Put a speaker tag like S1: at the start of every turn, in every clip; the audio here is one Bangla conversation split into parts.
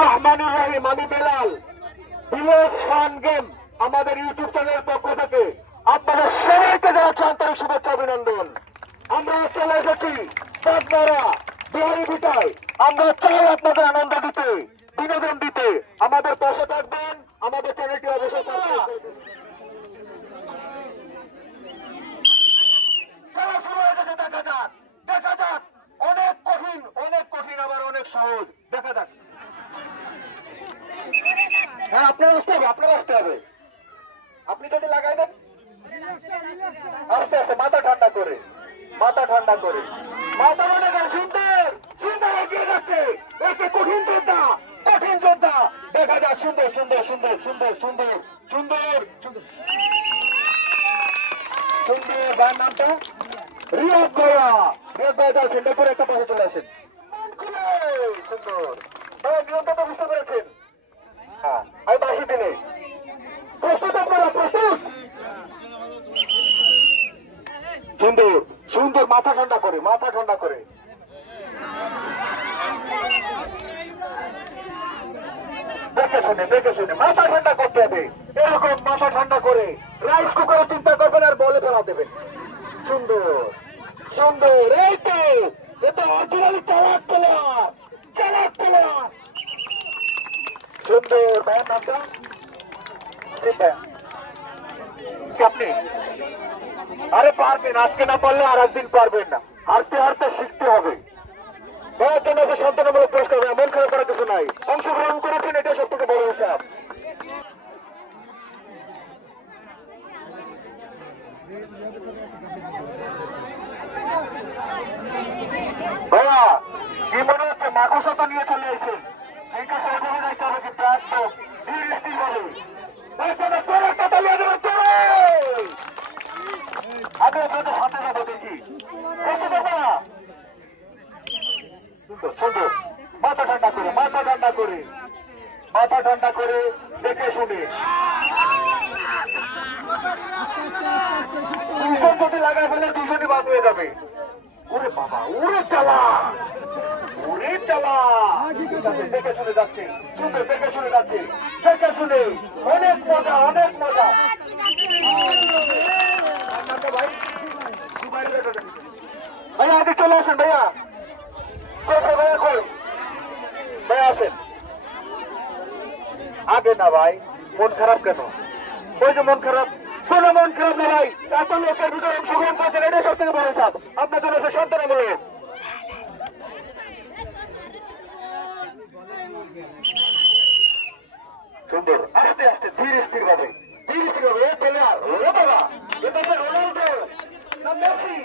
S1: রহমানির রহিম, আমি বেলাল। ভিলেজ ফান গেম, আমাদের ইউটিউব চ্যানেলের পক্ষ থেকে আপনাদের সবাইকে জানাচ্ছি আন্তরিক অভিনন্দন। আমরা চলে এসেছি পাটনারা বিহারি ভিটায় আমরা চাই আপনাদের আনন্দ দিতে, বিনোদন দিতে। আমাদের পাশে আমাদের চ্যানেলটি অবশ্যই নাকি আপনার আসতে হবে। আপনি যদি লাগাই দেন। আস্তে আস্তে, মাথা ঠান্ডা করে, মাথা ঠান্ডা করে। মাথা মনে করেন সুন্দর সুন্দর এগিয়ে যাচ্ছে। একে কঠিন যোদ্ধা কঠিন যোদ্ধা। দেখা যাক, সুন্দর সুন্দর সুন্দর সুন্দর সুন্দর সুন্দর সুন্দর। ভাইয়ের নামটা? রিয়াদ গোয়া রিয়াদ ভাই যাও একটা পাশে চলে আসেন। সুন্দর। তারা নিয়ন্ত্রণ বুঝতে পেরেছেন আমি বাসি দিলে প্রস্তুত আপনারা, প্রস্তুত? সুন্দর সুন্দর, মাথা ঠান্ডা করে, মাথা ঠান্ডা করে। দেখে শুনে দেখে শুনে, মাথা ঠান্ডা করতে হবে। এরকম মাথা ঠান্ডা করে রাইস কুকারে চিন্তা করবেন আর বলে ফেলা দেবেন। সুন্দর সুন্দর, এই এটা অরিজিনালি চালাক প্লেয়ার চালাক প্লেয়ার সুন্দর ভাইয়ের নামটা আপনি? আরে পারবেন, আজকে না পারলে আর একদিন পারবেন না। হারতে হারতে শিখতে হবে। সন্তানমূলক পুরস্কার মন খারাপ করার কিছু নাই। অংশগ্রহণ করেছেন এটা সব থেকে বড় হিসাব। ভাইয়া, কি মনে হচ্ছে? মাকড়সা তো নিয়ে চলে এসে ঠিক আছে ওইভাবে যাইতে হবে কিন্তু একদম ধীর স্থির ভাবে এই চলো, চলো, একটা তালি আগে দাও, চলো! আগে ওদের হাতে যাব দেখি দেখতে দেবো না সুন্দর সুন্দর মাথা ঠান্ডা করে মাথা ঠান্ডা করে মাথা ঠান্ডা করে দেখে শুনে দুজন যদি লাগাই ফেলে দুজনই বাদ হয়ে যাবে ওরে বাবা ওরে চালা! ওরে চালা! দেখে শুনে যাচ্ছে সুন্দর দেখে শুনে যাচ্ছে দেখে শুনে। অনেক মজা অনেক মজা। ভাই ভাইয়া আগে চলে আসেন ভাইয়া। ভাইয়া কই? ভাইয়া আসেন। আগে না ভাই মন খারাপ কেন? ওই যে মন খারাপ। কোনো মন খারাপ না ভাই। এত লোকের ভিতরে অংশগ্রহণ করেছেন এটাই সব থেকে বড় চাপ আপনার জন্য সন্তানমূলক সুন্দর। আস্তে আস্তে, ধীরে স্থির ভাবে ধীরে স্থির ভাবে এ প্লেয়ার মেসি।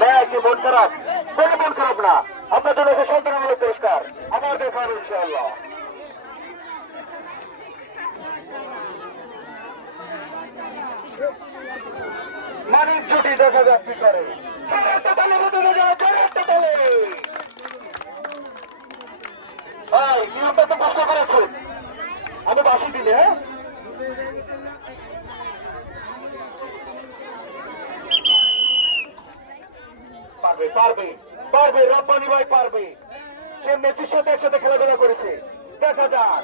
S1: হ্যাঁ কি মন খারাপ? কোনো মন খারাপ না। আপনার জন্য আমার দেখা হবে মানিক জুটি, দেখা যাক কি করে। আমি বাসি দিলে হ্যাঁ? পারবে পারবে। পারবে, রব্বানি ভাই পারবে। সে মেসির সাথে একসাথে খেলাধুলা করেছে। দেখা যাক।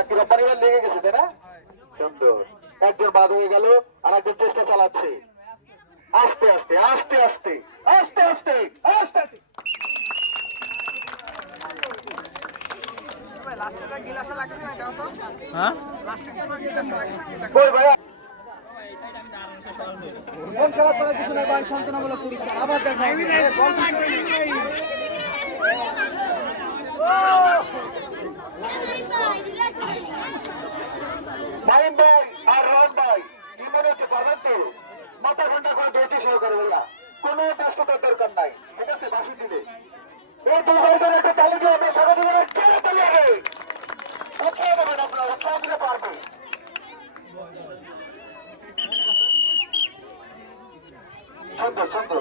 S1: একজন ভাই লেগে গেছে সুন্দর। একজন বাদ হয়ে গেল আর একজন চেষ্টা চালাচ্ছে। আস্তে আস্তে আস্তে আস্তে আস্তে আস্তে আস্তে। ভাইয়া?
S2: মন খারাপ করার কিছু নাই ভাই সন্তানমূলক পুরস্কার আবার দেখা
S1: মাইন ভাই আর রন ভাই কি মনে হচ্ছে পারবেন তো? মাথা ঠান্ডা করে ধৈর্য সহকারে ভাইয়া। কোনো ব্যস্ততার দরকার নাই ঠিক আছে? বাসি দিলে। এই দুই ভাইজন একটা তালি দিয়ে আমরা স্বাগত জানাই জেলে পালিয়ে যাবে উৎসাহ দেবেন আপনারা উৎসাহ দিলে পারবে সুন্দর সুন্দর।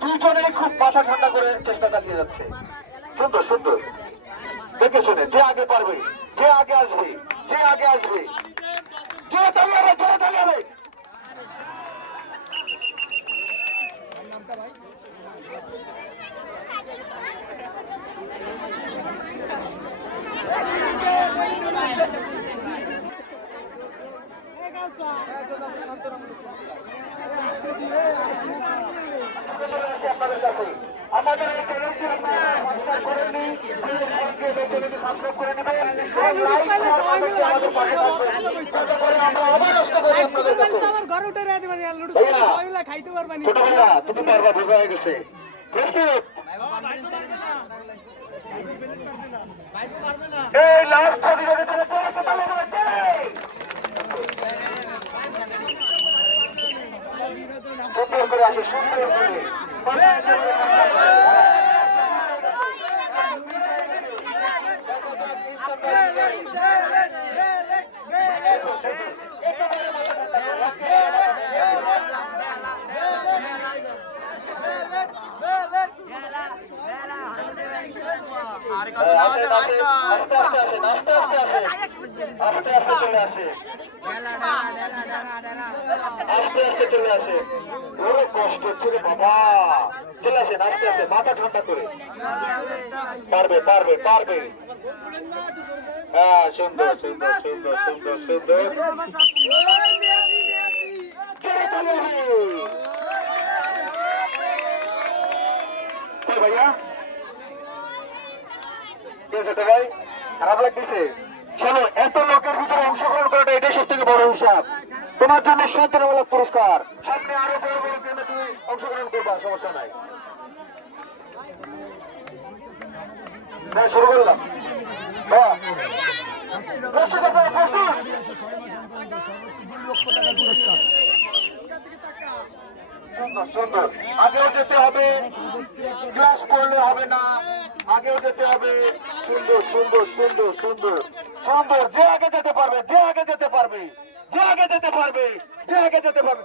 S1: দুজনেই খুব মাথা ঠান্ডা করে চেষ্টা চালিয়ে যাচ্ছে। সুন্দর সুন্দর। দেখে শুনে, যে আগে পারবে, যে আগে আসবে, যে আগে আসবে। জোরে তালিয়ে হবে জোরে তালিয়ে হবে আমাদের এই চ্যানেলটি আপনারা করে নিন এই চ্যানেলটি সাবস্ক্রাইব করে প্রস্তুত পরে তো তালে দেবে সুন্দর করে আসে সুন্দর করে আস্তে আস্তে আসেন আস্তে আস্তে আসেন আস্তে আস্তে চলে আসে। আস্তে আস্তে কষ্ট হচ্ছে মাথা ঠান্ডা করে। হ্যাঁ সুন্দর সুন্দর সুন্দর সুন্দর ভাই খারাপ লাগতেছে শোনো, এত লোকের ভিতরে অংশগ্রহণ করাটা এটাই সব থেকে বড় হিসাব তোমার জন্য সন্তানমূলক পুরস্কার। সামনে আরও বড় বড় তুমি অংশগ্রহণ করবা, সমস্যা নাই। হ্যাঁ শুরু হ্যাঁ। আগেও যেতে হবে ক্লাস করলে হবে না। আগেও যেতে হবে। সুন্দর সুন্দর সুন্দর সুন্দর। সুন্দর, যে আগে যেতে পারবে, যে আগে যেতে পারবে, যে আগে যেতে পারবে, যে আগে যেতে পারবে।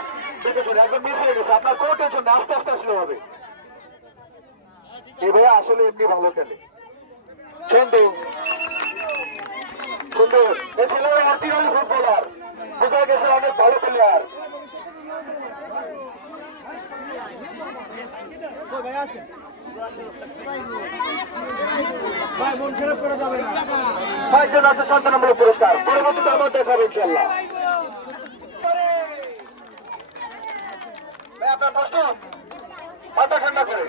S1: মিস হয়ে গেছে। আপনার কোনো টেনশন না আস্তে আস্তে আসলে হবে। আসলে এমনি ভালো খেলে। সুন্দর সুন্দর এই ছেলেরা অরিজিনাল ফুটবলার। বোঝা গেছে অনেক ভালো প্লেয়ার
S2: ভাই মন খারাপ করা যাবে না।
S1: পাঁচজন আছে সন্তানমূলক পুরস্কার। পরবর্তীতে আমার দেখাবো ইনশাল্লাহ আপনার প্রস্তুত মাথা ঠান্ডা করে।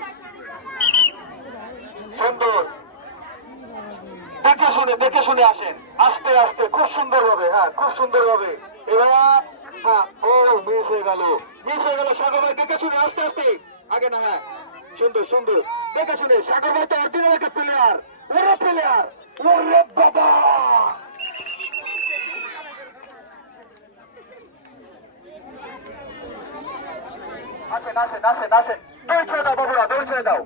S1: সুন্দর। দেখে শুনে দেখে শুনে আসেন। আস্তে আস্তে, খুব সুন্দর হবে হ্যাঁ খুব সুন্দর হবে। এবার হ্যাঁ ও মিস হয়ে গেল। মিস হয়ে গেল সাগর ভাই, দেখে শুনে, আস্তে আস্তে। হ্যাঁ। সুন্দর সুন্দর। দেখে শুনে, সাগর ভাই তো অরিজিনাল একটা প্লেয়ার ওরে প্লেয়ার ওরে বাবা! আসেন আসেন দাও বাবুরা দৌড় ছেড়ে দাও।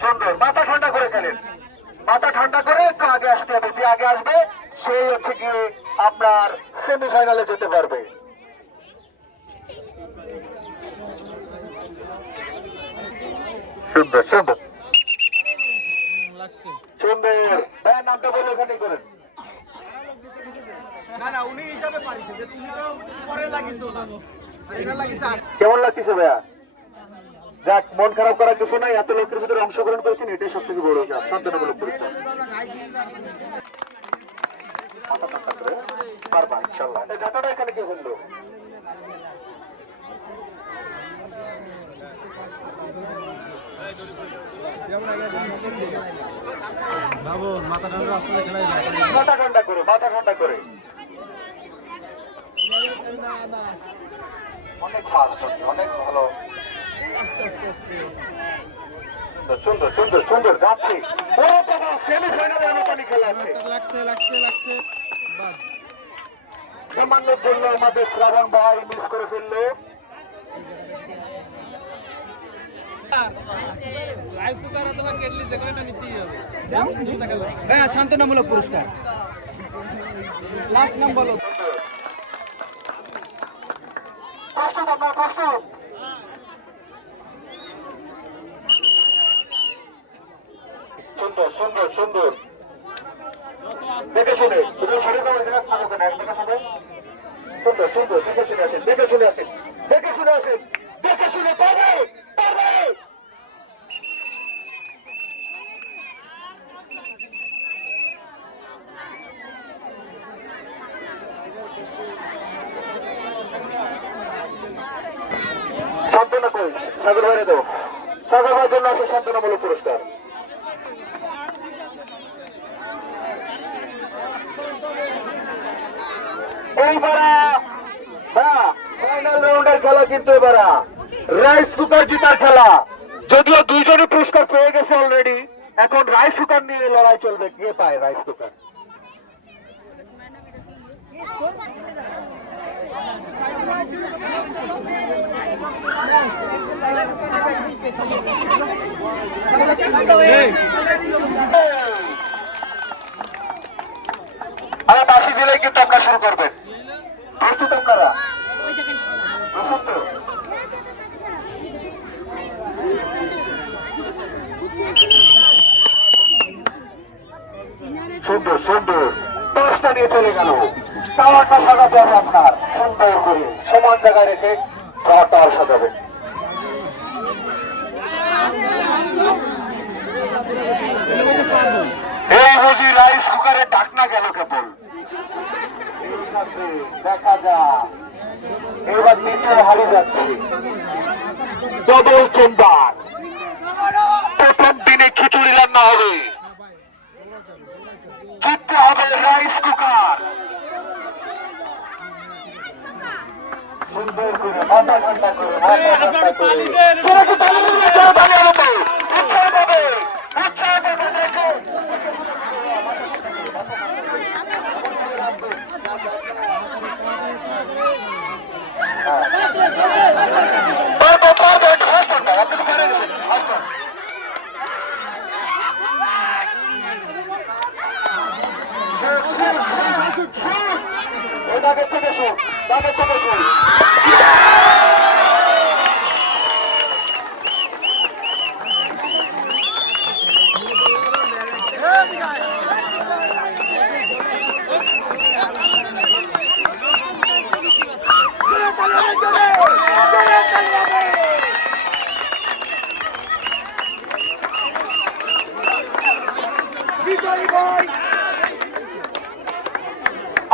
S1: সুন্দর, মাথা ঠান্ডা করে খেলেন মাথা ঠান্ডা করে একটু আগে আসতে যে আগে আসবে, সেই হচ্ছে গিয়ে আপনার সেমিফাইনালে যেতে পারবে। সুন্দর সুন্দর। ভাইয়া। যাক মন খারাপ করার কিছু নাই এত লোকের ভিতরে অংশগ্রহণ করেছেন এটাই সব থেকে বড় কাজ সান্ত্বনামূলক পরীক্ষা। মাথা ঠান্ডা করে
S2: মাথা ঠান্ডা
S1: করে। অনেক ফাস্ট অনেক ভালো। সুন্দর সুন্দর সুন্দর যাচ্ছে। ও বাবা খেলা আছে।
S2: লাগছে লাগছে লাগছে। বাদ।
S1: সামান্যের জন্য আমাদের শ্রাবণ ভাই মিস করে ফেলল।
S2: হ্যাঁ শান্তনামূলক পুরস্কার। লাস্ট নাম বলো
S1: প্রস্তুত সুন্দর সুন্দর সুন্দর। দেখে শুনে তুমি ছেড়ে দাও এখানে থাকো কেন দেখে শুনে সুন্দর সুন্দর দেখে শুনে আছেন দেখে শুনে আছেন দেখে শুনে আছেন দেখে শুনে পারবে পারবে সান্ত্বনা কই সাগর ভাইরে দাও সাগর জন্য আছে সান্ত্বনামূলক পুরস্কার। এইবারা খেলা কিন্তু এবারা। রাইস কুকার জিতার খেলা। যদিও দুইজনই পুরস্কার পেয়ে গেছে অলরেডি এখন রাইস কুকার নিয়ে লড়াই চলবে। কে পায় রাইস কুকার আর বাসি দিলেই কিন্তু আপনারা শুরু করবেন। প্রস্তুত আপনারা? সুন্দর সুন্দর। দশটা নিয়ে চলে গেল। টাওয়ারটা সাজাতে হবে আপনার। সুন্দর করে সমান জায়গায় রেখে টাওয়ারটা আর সাজাবেন এই বুঝি রাইস কুকারের ডাকনা গেল কেবল? দেখা যাক। এবার দ্বিতীয় হারিয়ে যাচ্ছে। Double chamber. প্রথম দিনে খিচুড়ি রান্না হবে। জিততে হবে রাইস কুকার। সুন্দর করে মাথা ঠান্ডা করে মাথা ঠান্ডা করে তোরা কি তালি দিবি? তোরা তালি হবে। উৎসাহ পাবে উৎসাহ পাবে দেখো পারব পারব এটা হাসবেন না আপনি তো পেরে গেছেন হাসবেন এটাকে থেকে শুন তাকে থেকে শুন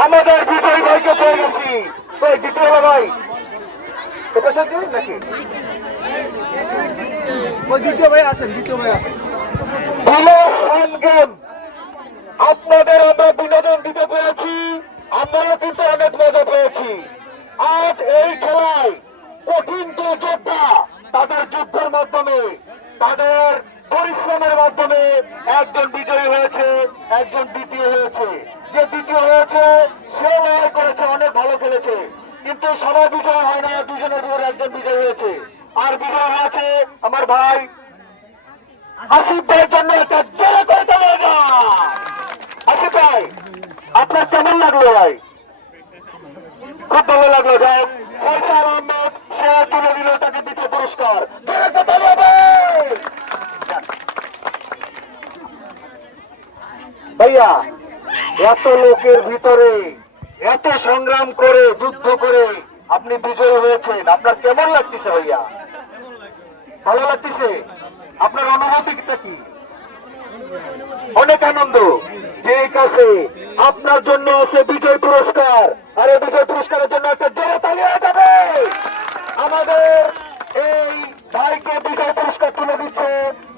S1: আমাদের বিজয় ভাইকে পেয়ে গেছি ওই দ্বিতীয় ভাই আপনাদের আমরা বিনোদন দিতে পেরেছি, আমরাও কিন্তু অনেক মজা পেয়েছি। আজ এই খেলায় কঠিন দু যোদ্ধা, তাদের যুদ্ধের মাধ্যমে, তাদের পরিশ্রমের মাধ্যমে একজন বিজয়ী হয়েছে, একজন দ্বিতীয় হয়েছে। যে দ্বিতীয় হয়েছে সে করেছে, অনেক ভালো খেলেছে। কিন্তু সবাই বিজয় হয় না দুজনের ভিতরে একজন বিজয় হয়েছে আর বিজয় হয়েছে আমার ভাই আসিফ ভাইয়ের জন্য একটা জোরে করে তালিয়ে যান। আসিফ ভাই, আপনার কেমন লাগল ভাই খুব ভালো লাগল, যাই। ভাইয়া, এত লোকের ভিতরে এত সংগ্রাম করে, যুদ্ধ করে আপনি বিজয়ী হয়েছেন। আপনার কেমন লাগতেছে ভাইয়া? ভালো লাগতেছে? আপনার অনুভূতিটা কি? অনেক আনন্দ। ঠিক আছে। আপনার জন্য আছে বিজয় পুরস্কার। আর এই বিজয় পুরস্কারের জন্য একটা জোরে তালি হয়ে যাবে। আমাদের এই ভাইকে বিজয় পুরস্কার তুলে দিচ্ছে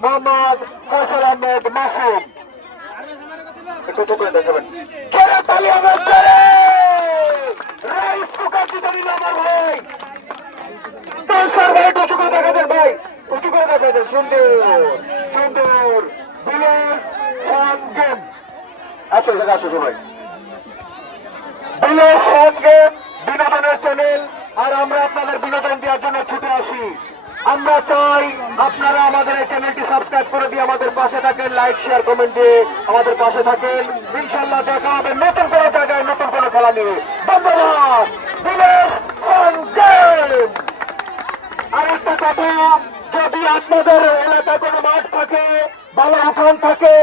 S1: মোহাম্মদ ফয়সাল আহমেদ মাসুম। একটু দেখাবেন। কেরে তালি আমার কেরে রাইস কুকার দিতে দিল আমার ভাই ট্রান্সফার ভাই একটু উঁচু করে দেখাবেন ভাই উঁচু করে দেখাবেন সুন্দর সুন্দর আপনাদের বিনোদন দেওয়ার জন্য ছুটে আসি। আমরা চাই আপনারা আমাদের চ্যানেলটি সাবস্ক্রাইব করে দিয়ে আমাদের পাশে থাকেন লাইক শেয়ার কমেন্ট দিয়ে আমাদের পাশে থাকেন। ইনশাল্লাহ দেখা হবে নতুন কোনো জায়গায়, নতুন কোনো খেলা নিয়ে। ধন্যবাদ বিলের ফোন গেম আরেকটা কথা যদি আপনাদের এলাকায় কোনো মাঠ থাকে ভালো উঠান থাকে,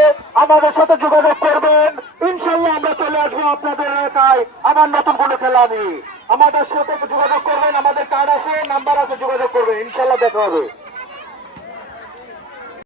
S1: আমাদের সাথে যোগাযোগ করবেন। ইনশাল্লাহ আমরা চলে আসব আপনাদের এলাকায়। আমার নতুন কোনো খেলা নেই। আমাদের সাথে যোগাযোগ করবেন, আমাদের কার্ড আছে নাম্বার আছে, যোগাযোগ করবেন। ইনশাল্লাহ দেখা হবে।